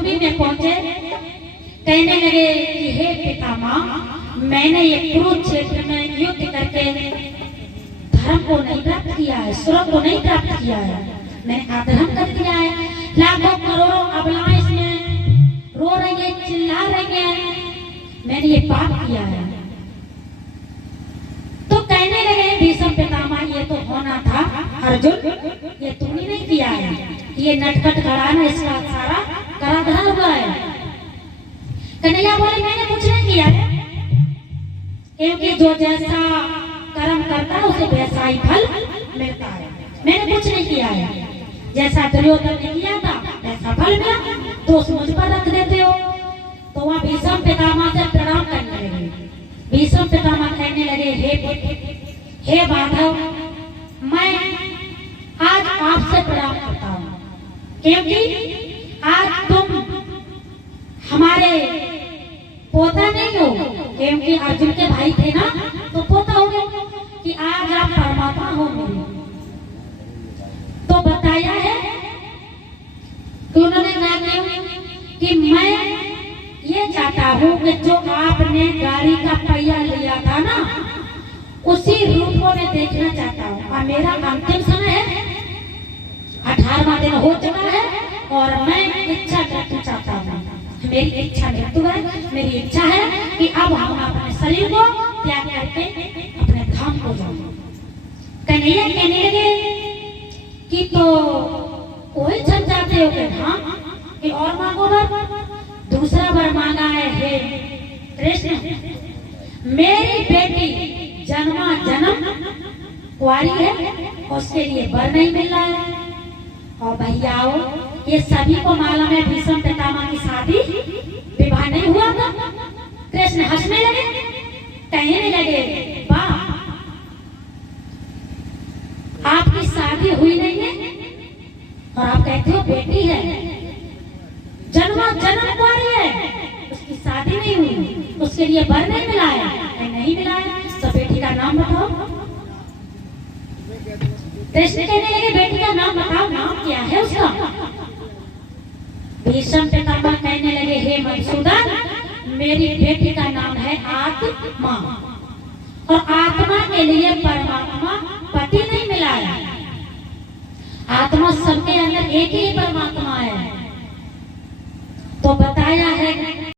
भूमि में पहुंचे, कहने लगे कि हे पितामह, मैंने ये कुरुक्षेत्र में युद्ध करके धर्म को नहीं प्राप्त किया है, स्वर्ग को नहीं प्राप्त किया है, मैंने अधर्म कर दिया है। लाखों करोड़ों अबलाएं इसमें रो रही है, चिल्ला रही है, मैंने ये पाप किया है। तो कहने लगे भीष्म पितामह, ये तो होना था अर्जुन, ये तूने नहीं किया है, ये नटखट खड़ा ना, इसका सारा करा धरा हुआ है। कन्हैया बोले मैंने कुछ नहीं किया है, क्योंकि जो जैसा कर्म करता है उसे वैसा ही फल मिलता है। मैंने कुछ नहीं किया है, जैसा दुर्योधन ने किया था वैसा फल मिला, दोष मुझ पर रख देते हो। तो वहाँ भीष्म पितामह से प्रणाम करने लगे। भीष्म पितामह कहने लगे, हे बांधव, मैं आज आपसे प्रणाम करता हूँ, क्योंकि आज तुम हमारे पोता नहीं हो, क्योंकि अर्जुन के भाई थे ना, तो पोता हो गए कि आज आप परमात्मा हो मेरे। तो बताया है कि उन्होंने कहा कि मैं ये चाहता हूँ कि जो आपने गाड़ी का पहिया लिया था ना, उसी रूप को मैं देखना चाहता हूँ। और मेरा अंतिम समय है, 18वां दिन हो चुका है, और मैं इच्छा करना चाहता हूँ, मेरी इच्छा मृत्यु है। मेरी इच्छा है कि अब हम अपने शरीर को त्याग करके अपने धाम को जाऊं। कन्हैया कहने लगे कि तो वही छप जाते हो कि हाँ, कि और मांगो वर। दूसरा वर मांगा है, हे कृष्ण, मेरी बेटी जन्मा जन्म कुंवारी है, उसके लिए वर नहीं मिल रहा है। और भैयाओ, ये सभी को मालूम है भीष्म पितामह की शादी विवाह नहीं हुआ था। कृष्ण हंसने लगे, कहने लगे, वाह, आपकी शादी हुई नहीं है और आप कहते हो बेटी है, जन्मा जन्म कुंवारी है, उसकी शादी नहीं हुई, उसके लिए वर नहीं मिला है। नहीं मिला है तो बेटी का नाम बताओ। कृष्ण कहने लगे, बेटी का नाम बताओ, नाम क्या है उसका? भीष्म पितामह कहने लगे, हे मधुसूदन, मेरी बेटी का नाम है आत्मा, और आत्मा के लिए परमात्मा पति नहीं मिला है। आत्मा सबके अंदर एक ही परमात्मा है। तो बताया है